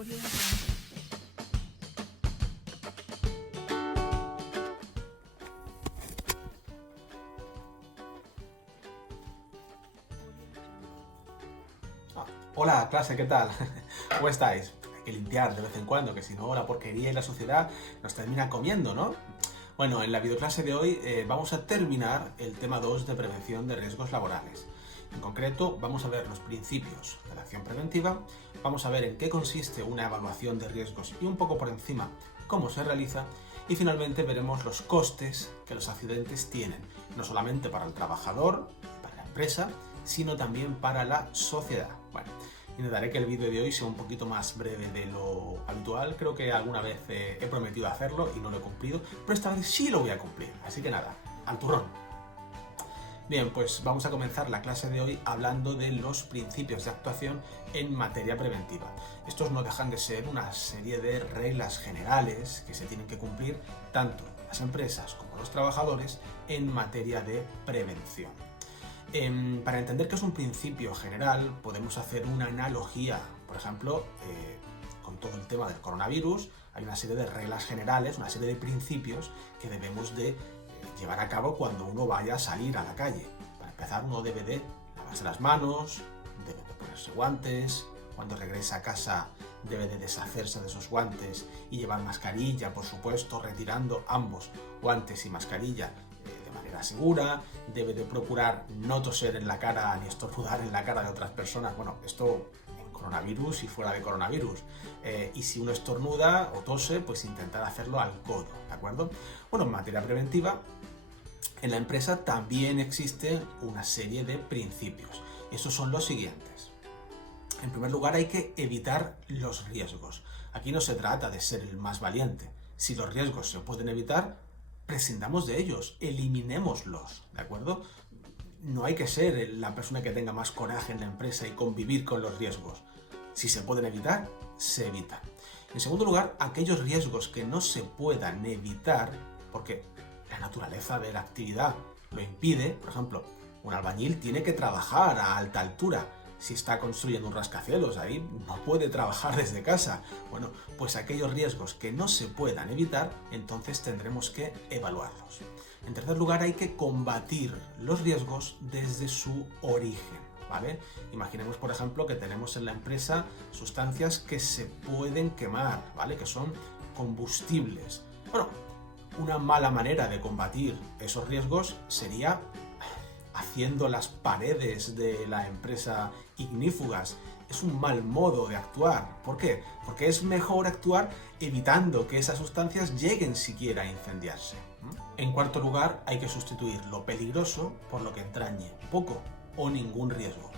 Audio Jungle. Hola, clase, ¿qué tal? ¿Cómo estáis? Hay que limpiar de vez en cuando, que si no la porquería y la suciedad nos termina comiendo, ¿no? Bueno, en la videoclase de hoy vamos a terminar el tema 2 de prevención de riesgos laborales. En concreto, vamos a ver los principios de la acción preventiva, vamos a ver en qué consiste una evaluación de riesgos y un poco por encima cómo se realiza, y finalmente veremos los costes que los accidentes tienen, no solamente para el trabajador, para la empresa, sino también para la sociedad. Bueno, intentaré que el vídeo de hoy sea un poquito más breve de lo habitual. Creo que alguna vez he prometido hacerlo y no lo he cumplido, pero esta vez sí lo voy a cumplir. Así que nada, al turrón. Bien, pues vamos a comenzar la clase de hoy hablando de los principios de actuación en materia preventiva. Estos no dejan de ser una serie de reglas generales que se tienen que cumplir tanto las empresas como los trabajadores en materia de prevención. Para entender qué es un principio general, podemos hacer una analogía. Por ejemplo, con todo el tema del coronavirus, hay una serie de reglas generales, una serie de principios que debemos de llevar a cabo cuando uno vaya a salir a la calle. Para empezar, uno debe de lavarse las manos, debe de ponerse guantes, cuando regresa a casa debe de deshacerse de esos guantes y llevar mascarilla, por supuesto, retirando ambos, guantes y mascarilla, de manera segura. Debe de procurar no toser en la cara ni estornudar en la cara de otras personas. Bueno, esto en coronavirus y fuera de coronavirus. Y si uno estornuda o tose, pues intentar hacerlo al codo, ¿de acuerdo? Bueno, en materia preventiva, en la empresa también existe una serie de principios. Estos son los siguientes. En primer lugar, hay que evitar los riesgos. Aquí no se trata de ser el más valiente. Si los riesgos se pueden evitar, prescindamos de ellos, eliminémoslos, ¿de acuerdo? No hay que ser la persona que tenga más coraje en la empresa y convivir con los riesgos. Si se pueden evitar, se evitan. En segundo lugar, aquellos riesgos que no se puedan evitar, porque la naturaleza de la actividad lo impide. Por ejemplo, un albañil tiene que trabajar a alta altura. Si está construyendo un rascacielos, ahí no puede trabajar desde casa. Bueno, pues aquellos riesgos que no se puedan evitar, entonces tendremos que evaluarlos. En tercer lugar, hay que combatir los riesgos desde su origen, ¿vale? Imaginemos, por ejemplo, que tenemos en la empresa sustancias que se pueden quemar, ¿vale? Que son combustibles. Bueno, una mala manera de combatir esos riesgos sería haciendo las paredes de la empresa ignífugas. Es un mal modo de actuar. ¿Por qué? Porque es mejor actuar evitando que esas sustancias lleguen siquiera a incendiarse. En cuarto lugar, hay que sustituir lo peligroso por lo que entrañe poco o ningún riesgo.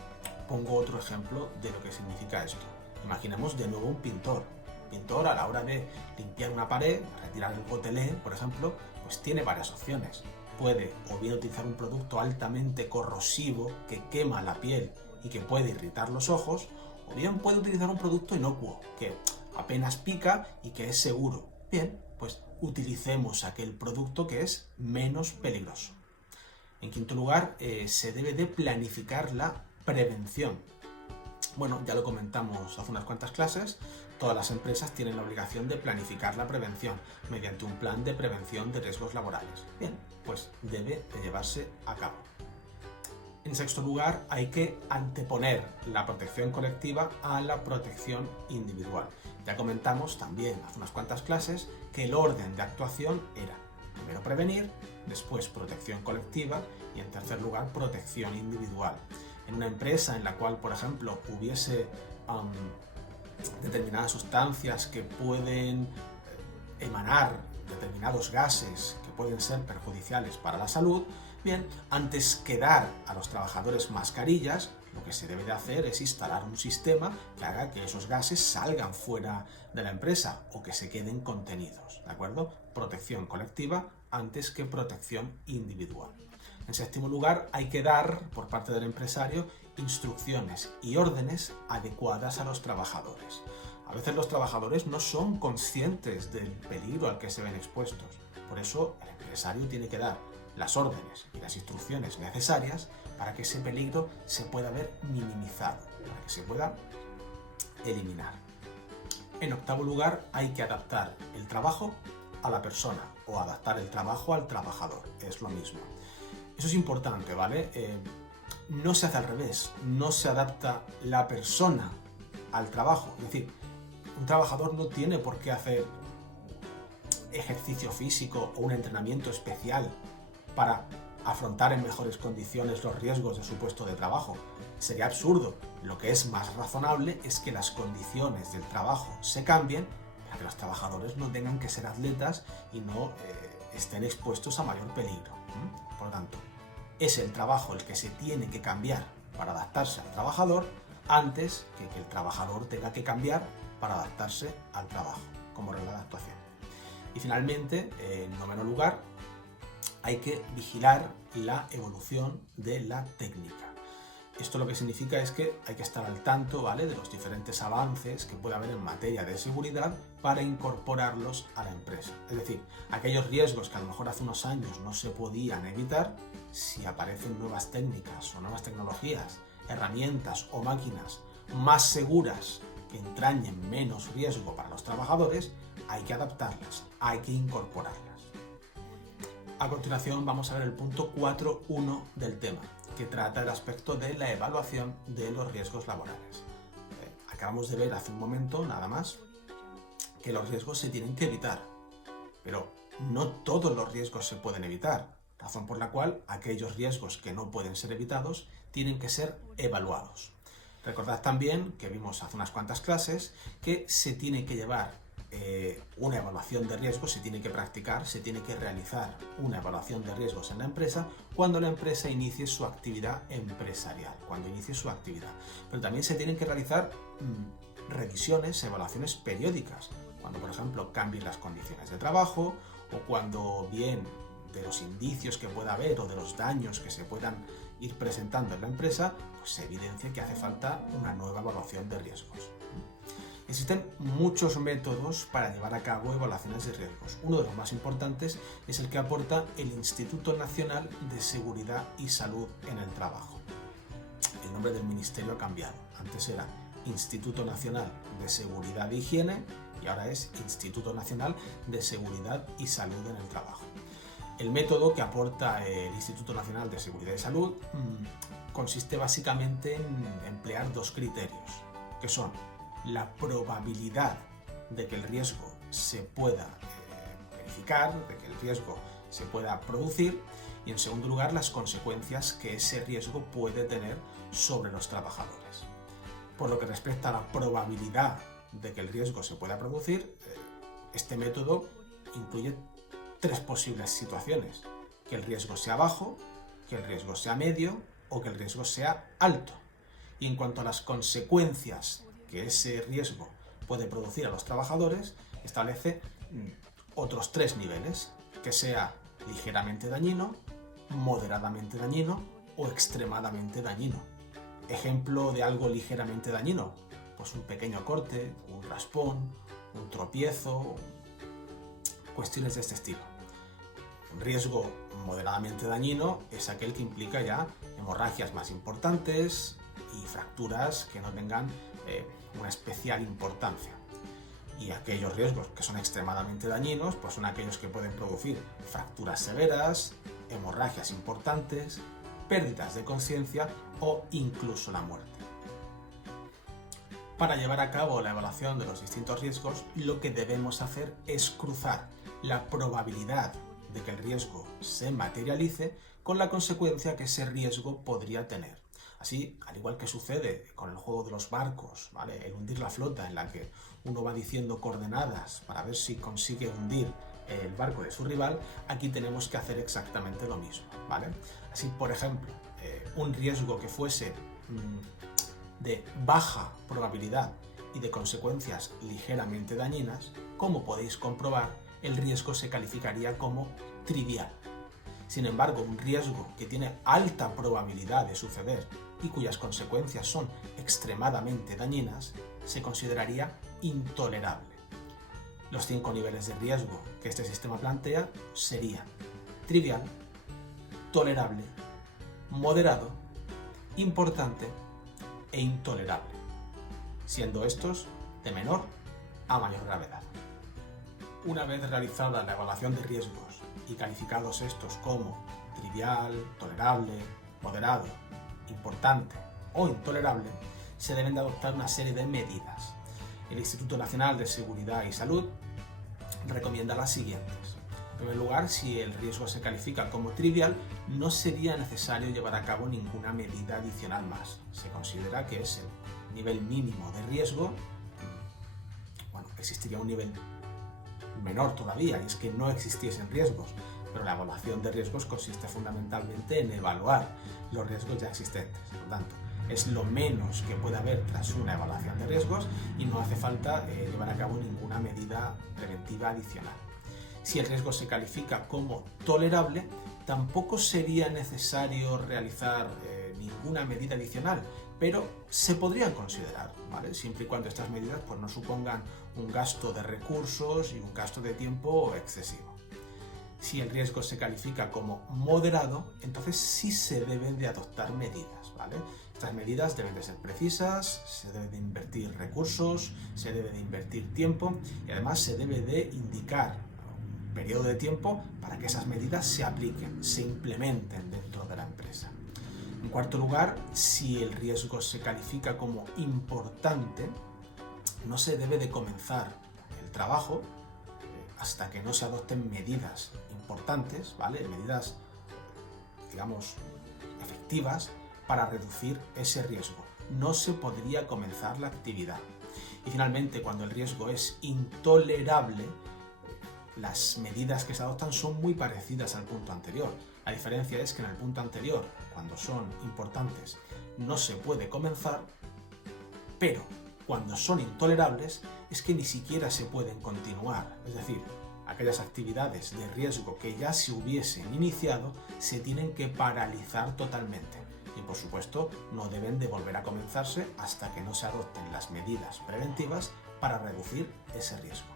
Pongo otro ejemplo de lo que significa esto. Imaginemos de nuevo un pintor. El pintor, a la hora de limpiar una pared, retirar el gotelé, por ejemplo, pues tiene varias opciones. Puede o bien utilizar un producto altamente corrosivo que quema la piel y que puede irritar los ojos, o bien puede utilizar un producto inocuo que apenas pica y que es seguro. Bien, pues utilicemos aquel producto que es menos peligroso. En quinto lugar, se debe de planificar la prevención. Bueno, ya lo comentamos hace unas cuantas clases, todas las empresas tienen la obligación de planificar la prevención mediante un plan de prevención de riesgos laborales. Bien, pues debe de llevarse a cabo. En sexto lugar, hay que anteponer la protección colectiva a la protección individual. Ya comentamos también hace unas cuantas clases que el orden de actuación era primero prevenir, después protección colectiva y en tercer lugar protección individual. En una empresa en la cual, por ejemplo, hubiese determinadas sustancias que pueden emanar determinados gases que pueden ser perjudiciales para la salud, bien, antes que dar a los trabajadores mascarillas, lo que se debe de hacer es instalar un sistema que haga que esos gases salgan fuera de la empresa o que se queden contenidos, ¿de acuerdo? Protección colectiva antes que protección individual. En séptimo lugar, hay que dar, por parte del empresario, instrucciones y órdenes adecuadas a los trabajadores. A veces los trabajadores no son conscientes del peligro al que se ven expuestos. Por eso, el empresario tiene que dar las órdenes y las instrucciones necesarias para que ese peligro se pueda ver minimizado, para que se pueda eliminar. En octavo lugar, hay que adaptar el trabajo a la persona o adaptar el trabajo al trabajador, es lo mismo. Eso es importante, ¿vale? No se hace al revés, no se adapta la persona al trabajo. Es decir, un trabajador no tiene por qué hacer ejercicio físico o un entrenamiento especial para afrontar en mejores condiciones los riesgos de su puesto de trabajo. Sería absurdo. Lo que es más razonable es que las condiciones del trabajo se cambien para que los trabajadores no tengan que ser atletas y no estén expuestos a mayor peligro. Por lo tanto, es el trabajo el que se tiene que cambiar para adaptarse al trabajador antes que el trabajador tenga que cambiar para adaptarse al trabajo, como regla de actuación. Y finalmente, en noveno lugar, hay que vigilar la evolución de la técnica. Esto lo que significa es que hay que estar al tanto, ¿vale?, de los diferentes avances que puede haber en materia de seguridad para incorporarlos a la empresa. Es decir, aquellos riesgos que a lo mejor hace unos años no se podían evitar, si aparecen nuevas técnicas o nuevas tecnologías, herramientas o máquinas más seguras que entrañen menos riesgo para los trabajadores, hay que adaptarlas, hay que incorporarlas. A continuación vamos a ver el punto 4.1 del tema, que trata el aspecto de la evaluación de los riesgos laborales. Acabamos de ver hace un momento, nada más, que los riesgos se tienen que evitar, pero no todos los riesgos se pueden evitar, razón por la cual aquellos riesgos que no pueden ser evitados tienen que ser evaluados. Recordad también que vimos hace unas cuantas clases que se tiene que llevar una evaluación de riesgos, se tiene que practicar, se tiene que realizar una evaluación de riesgos en la empresa cuando la empresa inicie su actividad empresarial, cuando inicie su actividad. Pero también se tienen que realizar revisiones, evaluaciones periódicas, cuando por ejemplo cambien las condiciones de trabajo o cuando bien de los indicios que pueda haber o de los daños que se puedan ir presentando en la empresa, pues se evidencia que hace falta una nueva evaluación de riesgos. Existen muchos métodos para llevar a cabo evaluaciones de riesgos. Uno de los más importantes es el que aporta el Instituto Nacional de Seguridad y Salud en el Trabajo. El nombre del ministerio ha cambiado. Antes era Instituto Nacional de Seguridad e Higiene y ahora es Instituto Nacional de Seguridad y Salud en el Trabajo. El método que aporta el Instituto Nacional de Seguridad y Salud consiste básicamente en emplear dos criterios, que son la probabilidad de que el riesgo se pueda verificar, de que el riesgo se pueda producir, y en segundo lugar las consecuencias que ese riesgo puede tener sobre los trabajadores. Por lo que respecta a la probabilidad de que el riesgo se pueda producir, este método incluye tres posibles situaciones: que el riesgo sea bajo, que el riesgo sea medio o que el riesgo sea alto. Y en cuanto a las consecuencias que ese riesgo puede producir a los trabajadores, establece otros tres niveles: que sea ligeramente dañino, moderadamente dañino o extremadamente dañino. Ejemplo de algo ligeramente dañino: pues un pequeño corte, un raspón, un tropiezo, cuestiones de este estilo. Un riesgo moderadamente dañino es aquel que implica ya hemorragias más importantes y fracturas que no tengan una especial importancia. Y aquellos riesgos que son extremadamente dañinos pues son aquellos que pueden producir fracturas severas, hemorragias importantes, pérdidas de conciencia o incluso la muerte. Para llevar a cabo la evaluación de los distintos riesgos, lo que debemos hacer es cruzar la probabilidad de que el riesgo se materialice con la consecuencia que ese riesgo podría tener. Así, al igual que sucede con el juego de los barcos, ¿vale?, el hundir la flota, en la que uno va diciendo coordenadas para ver si consigue hundir el barco de su rival, aquí tenemos que hacer exactamente lo mismo, ¿vale? Así, por ejemplo, un riesgo que fuese de baja probabilidad y de consecuencias ligeramente dañinas, como podéis comprobar, el riesgo se calificaría como trivial. Sin embargo, un riesgo que tiene alta probabilidad de suceder y cuyas consecuencias son extremadamente dañinas, se consideraría intolerable. Los 5 niveles de riesgo que este sistema plantea serían trivial, tolerable, moderado, importante e intolerable, siendo estos de menor a mayor gravedad. Una vez realizada la evaluación de riesgos y calificados estos como trivial, tolerable, moderado, importante o intolerable, se deben de adoptar una serie de medidas. El Instituto Nacional de Seguridad y Salud recomienda las siguientes. En primer lugar, si el riesgo se califica como trivial, no sería necesario llevar a cabo ninguna medida adicional más. Se considera que es el nivel mínimo de riesgo. Bueno, existiría un nivel menor todavía, y es que no existiesen riesgos, pero la evaluación de riesgos consiste fundamentalmente en evaluar los riesgos ya existentes. Por lo tanto, es lo menos que puede haber tras una evaluación de riesgos y no hace falta llevar a cabo ninguna medida preventiva adicional. Si el riesgo se califica como tolerable, tampoco sería necesario realizar ninguna medida adicional, pero se podrían considerar, ¿vale? Siempre y cuando estas medidas pues, no supongan un gasto de recursos y un gasto de tiempo excesivo. Si el riesgo se califica como moderado, entonces sí se deben de adoptar medidas, ¿vale? Estas medidas deben de ser precisas, se debe de invertir recursos, se debe de invertir tiempo y además se debe de indicar un periodo de tiempo para que esas medidas se apliquen, se implementen dentro de la empresa. En cuarto lugar, si el riesgo se califica como importante, no se debe de comenzar el trabajo hasta que no se adopten medidas importantes, ¿vale? Medidas, digamos, efectivas para reducir ese riesgo. No se podría comenzar la actividad. Y finalmente, cuando el riesgo es intolerable, las medidas que se adoptan son muy parecidas al punto anterior. La diferencia es que en el punto anterior, cuando son importantes, no se puede comenzar, pero cuando son intolerables es que ni siquiera se pueden continuar. Es decir, aquellas actividades de riesgo que ya se hubiesen iniciado se tienen que paralizar totalmente. Y por supuesto, no deben de volver a comenzarse hasta que no se adopten las medidas preventivas para reducir ese riesgo.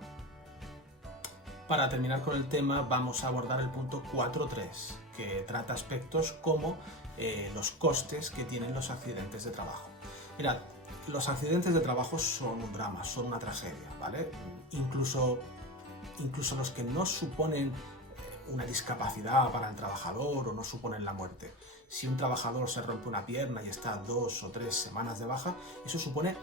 Para terminar con el tema, vamos a abordar el punto 4.3, que trata aspectos como los costes que tienen los accidentes de trabajo. Mirad, los accidentes de trabajo son un drama, son una tragedia, ¿vale? Incluso los que no suponen una discapacidad para el trabajador o no suponen la muerte. Si un trabajador se rompe una pierna y está 2 o 3 semanas de baja, eso supone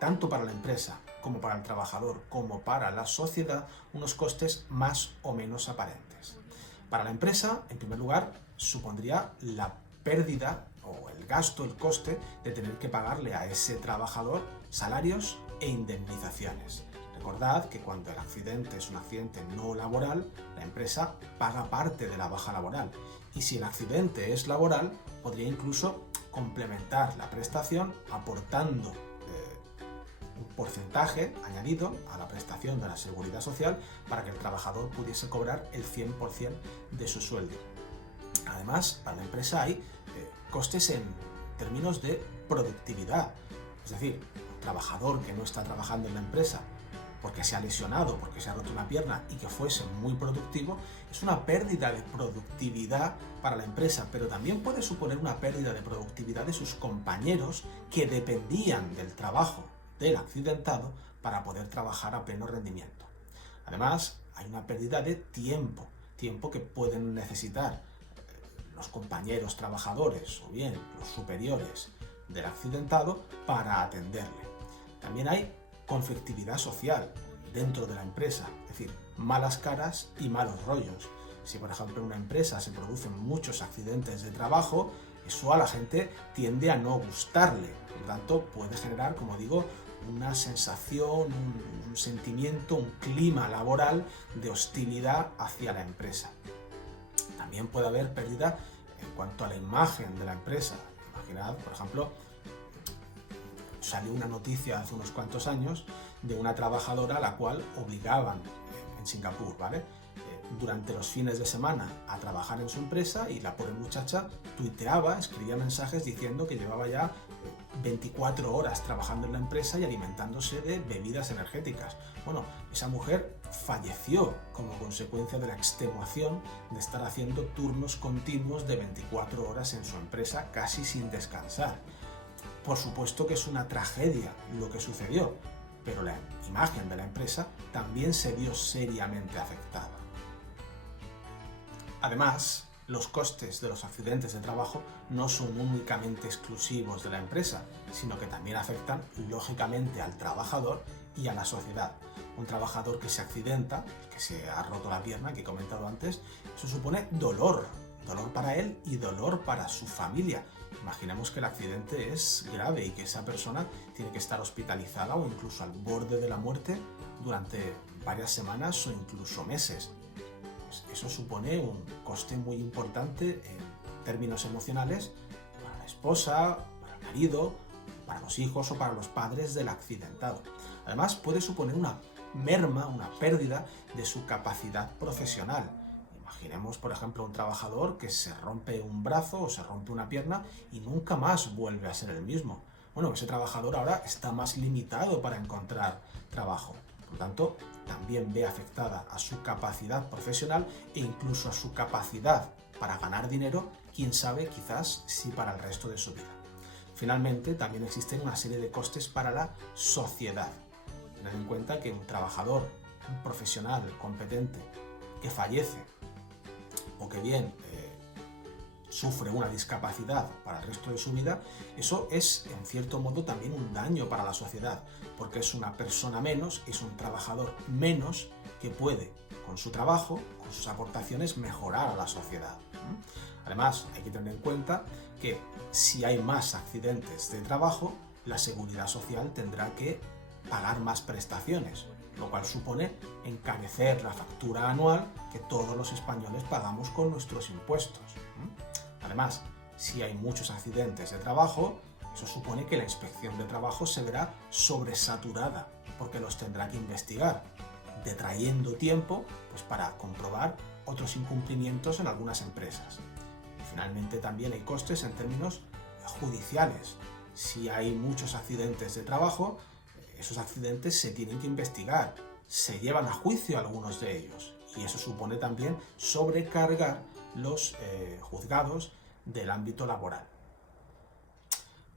tanto para la empresa como para el trabajador como para la sociedad unos costes más o menos aparentes. Para la empresa, en primer lugar, supondría la pérdida o el gasto, el coste de tener que pagarle a ese trabajador salarios e indemnizaciones. Recordad que cuando el accidente es un accidente no laboral, la empresa paga parte de la baja laboral. Y si el accidente es laboral, podría incluso complementar la prestación aportando un porcentaje añadido a la prestación de la seguridad social para que el trabajador pudiese cobrar el 100% de su sueldo. Además, para la empresa hay costes en términos de productividad. Es decir, un trabajador que no está trabajando en la empresa porque se ha lesionado, porque se ha roto una pierna y que fuese muy productivo, es una pérdida de productividad para la empresa, pero también puede suponer una pérdida de productividad de sus compañeros que dependían del trabajo del accidentado para poder trabajar a pleno rendimiento. Además, hay una pérdida de tiempo que pueden necesitar los compañeros trabajadores o bien los superiores del accidentado para atenderle. También hay conflictividad social dentro de la empresa, es decir, malas caras y malos rollos. Si por ejemplo en una empresa se producen muchos accidentes de trabajo, eso a la gente tiende a no gustarle, por lo tanto puede generar, como digo, una sensación, un sentimiento, un clima laboral de hostilidad hacia la empresa. También puede haber pérdida en cuanto a la imagen de la empresa. Imaginad, por ejemplo, salió una noticia hace unos cuantos años de una trabajadora a la cual obligaban en Singapur, ¿vale? Durante los fines de semana a trabajar en su empresa y la pobre muchacha tuiteaba, escribía mensajes diciendo que llevaba ya 24 horas trabajando en la empresa y alimentándose de bebidas energéticas. Bueno, esa mujer falleció como consecuencia de la extenuación de estar haciendo turnos continuos de 24 horas en su empresa casi sin descansar. Por supuesto que es una tragedia lo que sucedió, pero la imagen de la empresa también se vio seriamente afectada. Además, los costes de los accidentes de trabajo no son únicamente exclusivos de la empresa, sino que también afectan lógicamente al trabajador y a la sociedad. Un trabajador que se accidenta, que se ha roto la pierna, que he comentado antes, eso supone dolor para él y dolor para su familia. Imaginemos que el accidente es grave y que esa persona tiene que estar hospitalizada o incluso al borde de la muerte durante varias semanas o incluso meses. Pues eso supone un coste muy importante en términos emocionales para la esposa, para el marido, para los hijos o para los padres del accidentado. Además, puede suponer una merma, una pérdida de su capacidad profesional. Imaginemos, por ejemplo, un trabajador que se rompe un brazo o se rompe una pierna y nunca más vuelve a ser el mismo. Bueno, ese trabajador ahora está más limitado para encontrar trabajo. Por lo tanto, también ve afectada a su capacidad profesional e incluso a su capacidad para ganar dinero, quién sabe, quizás sí para el resto de su vida. Finalmente, también existen una serie de costes para la sociedad. Tened en cuenta que un trabajador, un profesional competente que fallece o que bien sufre una discapacidad para el resto de su vida, eso es en cierto modo también un daño para la sociedad, porque es una persona menos, es un trabajador menos que puede con su trabajo, con sus aportaciones, mejorar a la sociedad. Además, hay que tener en cuenta que si hay más accidentes de trabajo, la Seguridad Social tendrá que pagar más prestaciones, lo cual supone encarecer la factura anual que todos los españoles pagamos con nuestros impuestos. Además, si hay muchos accidentes de trabajo, eso supone que la inspección de trabajo se verá sobresaturada, porque los tendrá que investigar, detrayendo tiempo pues, para comprobar otros incumplimientos en algunas empresas. Y finalmente también hay costes en términos judiciales. Si hay muchos accidentes de trabajo, esos accidentes se tienen que investigar, se llevan a juicio algunos de ellos, y eso supone también sobrecargar los juzgados del ámbito laboral.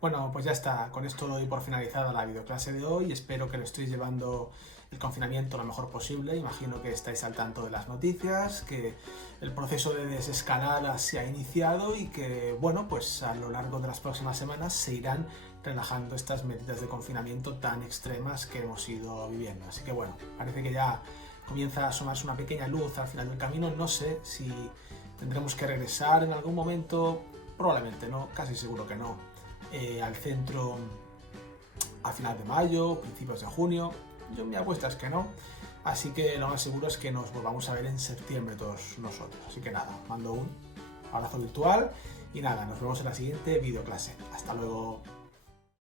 Bueno, pues ya está, con esto doy por finalizada la videoclase de hoy. Espero que lo estéis llevando el confinamiento lo mejor posible. Imagino que estáis al tanto de las noticias, que el proceso de desescalada se ha iniciado y que, bueno, pues a lo largo de las próximas semanas se irán relajando estas medidas de confinamiento tan extremas que hemos ido viviendo. Así que bueno, parece que ya comienza a asomarse una pequeña luz al final del camino. No sé si tendremos que regresar en algún momento, probablemente no, casi seguro que no, al centro a final de mayo, principios de junio. Yo mi apuesta es que no, así que lo más seguro es que nos volvamos a ver en septiembre todos nosotros. Así que nada, mando un abrazo virtual y nada, nos vemos en la siguiente videoclase. Hasta luego.